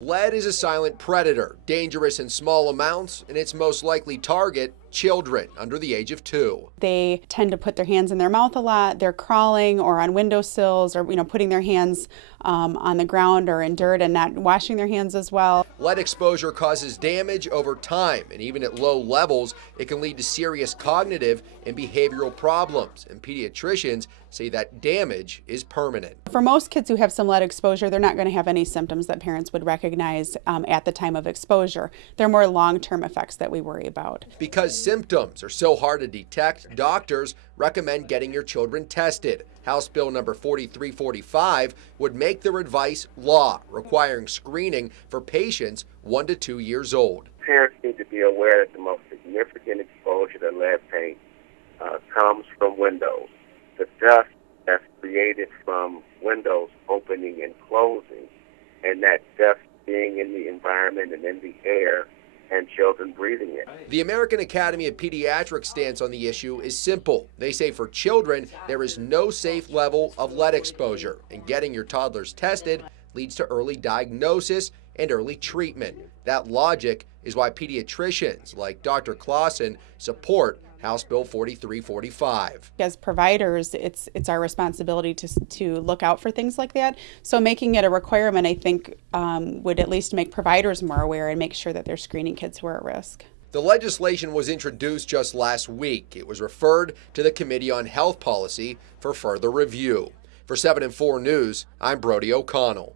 Lead is a silent predator, dangerous in small amounts, and its most likely target, children under the age of 2. They tend to put their hands in their mouth a lot. They're crawling or on windowsills or, putting their hands on the ground or in dirt and not washing their hands as well. Lead exposure causes damage over time, and even at low levels, it can lead to serious cognitive and behavioral problems. And pediatricians say that damage is permanent. For most kids who have some lead exposure, they're not going to have any symptoms that parents would recognize at the time of exposure. They're more long-term effects that we worry about. Because symptoms are so hard to detect, doctors recommend getting your children tested. House Bill number 4345 would make their advice law, requiring screening for patients 1 to 2 years old. Parents need to be aware that the most significant exposure to lead paint comes from windows. The dust that's created from windows opening and closing, and that dust being in the environment and in the air, and children breathing it. The American Academy of Pediatrics stance on the issue is simple. They say for children, there is no safe level of lead exposure, and getting your toddlers tested leads to early diagnosis and early treatment. That logic is why pediatricians like Dr. Clausen support House Bill 4345. As providers, it's our responsibility to look out for things like that. So making it a requirement, I think, would at least make providers more aware and make sure that they're screening kids who are at risk. The legislation was introduced just last week. It was referred to the Committee on Health Policy for further review. For 7 and 4 News, I'm Brody O'Connell.